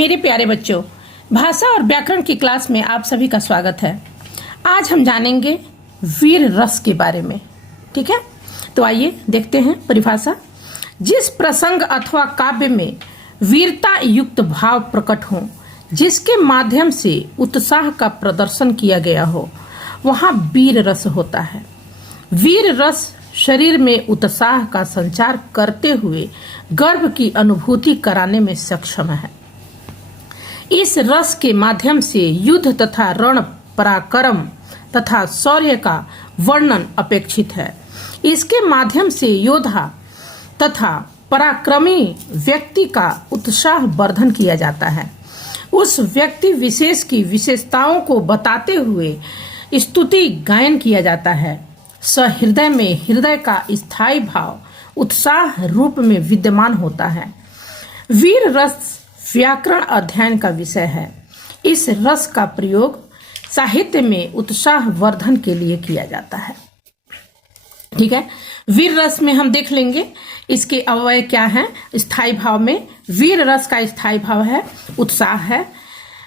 मेरे प्यारे बच्चों, भाषा और व्याकरण की क्लास में आप सभी का स्वागत है। आज हम जानेंगे वीर रस के बारे में। ठीक है, तो आइए देखते हैं परिभाषा। जिस प्रसंग अथवा काव्य में वीरता युक्त भाव प्रकट हो, जिसके माध्यम से उत्साह का प्रदर्शन किया गया हो, वहाँ वीर रस होता है। वीर रस शरीर में उत्साह का संचार करते हुए गर्व की अनुभूति कराने में सक्षम है। इस रस के माध्यम से युद्ध तथा रण पराक्रम तथा शौर्य का वर्णन अपेक्षित है। इसके माध्यम से योद्धा तथा पराक्रमी व्यक्ति का उत्साह वर्धन किया जाता है। उस व्यक्ति विशेष की विशेषताओं को बताते हुए स्तुति गायन किया जाता है। सहृदय में हृदय का स्थायी भाव उत्साह रूप में विद्यमान होता है। वीर रस व्याकरण अध्ययन का विषय है। इस रस का प्रयोग साहित्य में उत्साह वर्धन के लिए किया जाता है। ठीक है, वीर रस में हम देख लेंगे इसके अवयव क्या हैं। स्थायी भाव में वीर रस का स्थायी भाव है उत्साह है,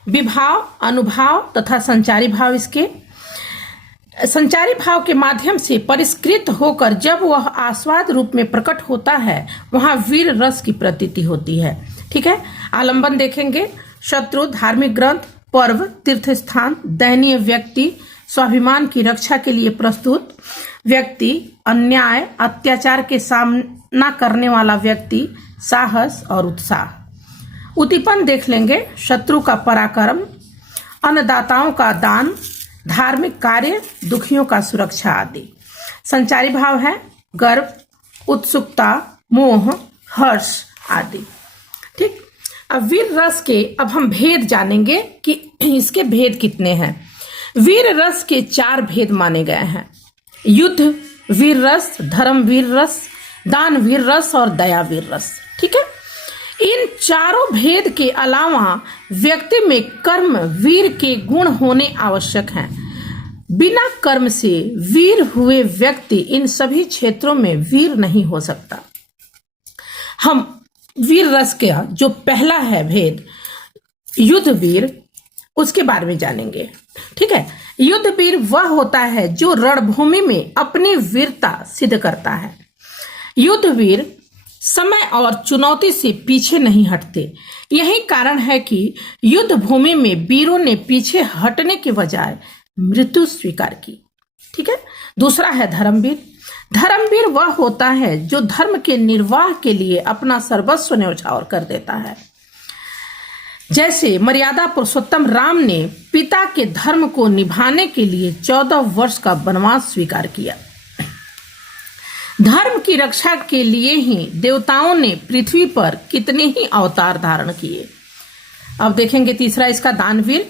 विभाव, अनुभाव तथा संचारी भाव। इसके संचारी भाव के माध्यम से परिष्कृत होकर जब वह आस्वाद रूप में प्रकट होता है, वहां वीर रस की प्रतीति होती है। ठीक है, आलंबन देखेंगे। शत्रु, धार्मिक ग्रंथ, पर्व, तीर्थ स्थान, दयनीय व्यक्ति, स्वाभिमान की रक्षा के लिए प्रस्तुत व्यक्ति, अन्याय अत्याचार के सामना करने वाला व्यक्ति, साहस और उत्साह। उद्दीपन देख लेंगे। शत्रु का पराक्रम, अन्नदाताओं का दान, धार्मिक कार्य, दुखियों का सुरक्षा आदि। संचारी भाव है गर्व, उत्सुकता, मोह, हर्ष आदि। ठीक, अब वीर रस के अब हम भेद जानेंगे कि इसके भेद कितने हैं। वीर रस के 4 भेद माने गए हैं: युद्ध वीर रस, धर्म वीर रस, दान वीर रस और दया वीर रस। ठीक है, इन चारों भेद के अलावा व्यक्ति में कर्म वीर के गुण होने आवश्यक हैं। बिना कर्म से वीर हुए व्यक्ति इन सभी क्षेत्रों में वीर नहीं हो सकता। हम वीर रस का जो पहला है भेद युद्ध वीर, उसके बारे में जानेंगे। ठीक है, युद्ध वीर वह होता है जो रणभूमि में अपनी वीरता सिद्ध करता है। युद्ध वीर समय और चुनौती से पीछे नहीं हटते। यही कारण है कि युद्ध भूमि में वीरों ने पीछे हटने के बजाय मृत्यु स्वीकार की। ठीक है, दूसरा है धर्मवीर। धर्मवीर वह होता है जो धर्म के निर्वाह के लिए अपना सर्वस्व न्यौछावर कर देता है। जैसे मर्यादा पुरुषोत्तम राम ने पिता के धर्म को निभाने के लिए 14 वर्ष का वनवास स्वीकार किया। धर्म की रक्षा के लिए ही देवताओं ने पृथ्वी पर कितने ही अवतार धारण किए। अब देखेंगे तीसरा इसका दानवीर।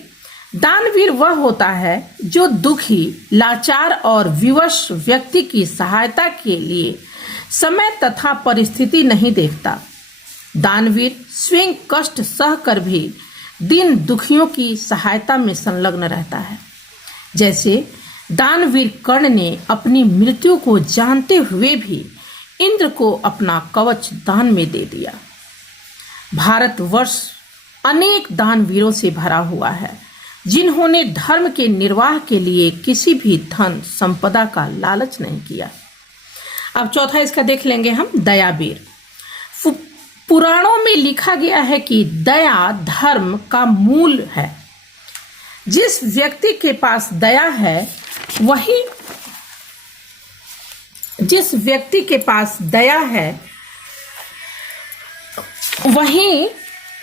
दानवीर वह होता है जो दुखी, लाचार और विवश व्यक्ति की सहायता के लिए समय तथा परिस्थिति नहीं देखता। दानवीर स्वयं कष्ट सहकर भी दीन दुखियों की सहायता में संलग्न रहता है। जैसे दानवीर कर्ण ने अपनी मृत्यु को जानते हुए भी इंद्र को अपना कवच दान में दे दिया। भारतवर्ष अनेक दानवीरों से भरा हुआ है, जिन्होंने धर्म के निर्वाह के लिए किसी भी धन संपदा का लालच नहीं किया। अब चौथा इसका देख लेंगे हम दयावीर। पुराणों में लिखा गया है कि दया धर्म का मूल है। जिस व्यक्ति के पास दया है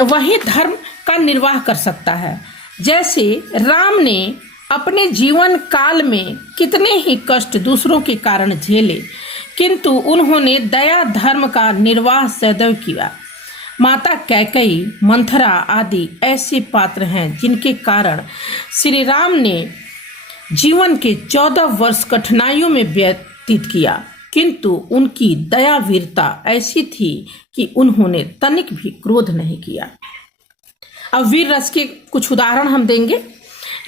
वही धर्म का निर्वाह कर सकता है। जैसे राम ने अपने जीवन काल में कितने ही कष्ट दूसरों के कारण झेले, किंतु उन्होंने दया धर्म का निर्वाह सदैव किया। माता कैकेयी, मंथरा आदि ऐसे पात्र हैं जिनके कारण श्री राम ने जीवन के 14 वर्ष कठिनाइयों में व्यतीत किया, किंतु उनकी दया वीरता ऐसी थी कि उन्होंने तनिक भी क्रोध नहीं किया। अब वीर रस के कुछ उदाहरण हम देंगे,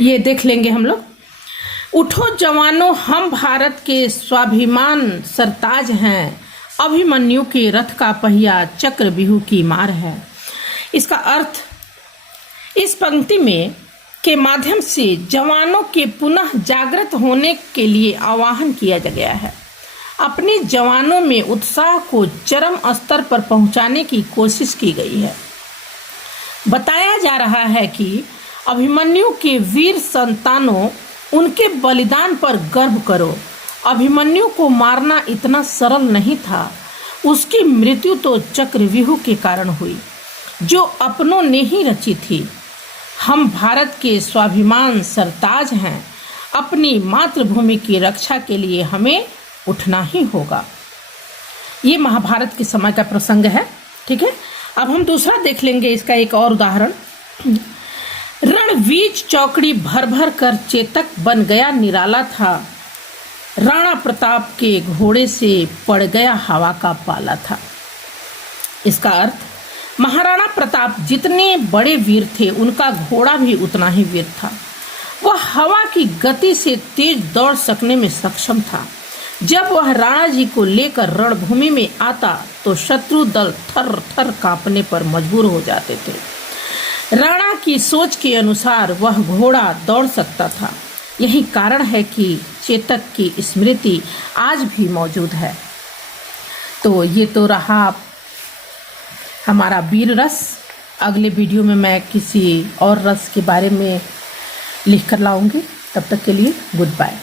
ये देख लेंगे हम लोग। उठो जवानों, हम भारत के स्वाभिमान सरताज हैं, अभिमन्यु के रथ का पहिया चक्रव्यूह की मार है। इसका अर्थ इस पंक्ति में के माध्यम से जवानों के पुनः जागृत होने के लिए आह्वान किया गया है। अपने जवानों में उत्साह को चरम स्तर पर पहुंचाने की कोशिश की गई है। बताया जा रहा है कि अभिमन्यु के वीर संतानों, उनके बलिदान पर गर्व करो। अभिमन्यु को मारना इतना सरल नहीं था। उसकी मृत्यु तो चक्रव्यूह के कारण हुई, जो अपनों ने ही रची थी। हम भारत के स्वाभिमान सरताज हैं। अपनी मातृभूमि की रक्षा के लिए हमें उठना ही होगा। ये महाभारत के समय का प्रसंग है। ठीक है, अब हम दूसरा देख लेंगे, इसका एक और उदाहरण। रणवीज चौकड़ी भर भर कर चेतक बन गया निराला था। राणा प्रताप के घोड़े से पड़ गया हवा का पाला था। इसका अर्थ, महाराणा प्रताप जितने बड़े वीर थे, उनका घोड़ा भी उतना ही वीर था। वह हवा की गति से तेज दौड़ सकने में सक्षम था। जब वह राणा जी को लेकर रणभूमि में आता तो शत्रु दल थर थर कांपने पर मजबूर हो जाते थे। राणा की सोच के अनुसार वह घोड़ा दौड़ सकता था। यही कारण है कि चेतक की स्मृति आज भी मौजूद है। तो ये तो रहा हमारा वीर रस। अगले वीडियो में मैं किसी और रस के बारे में लिख कर लाऊंगी। तब तक के लिए गुड बाय।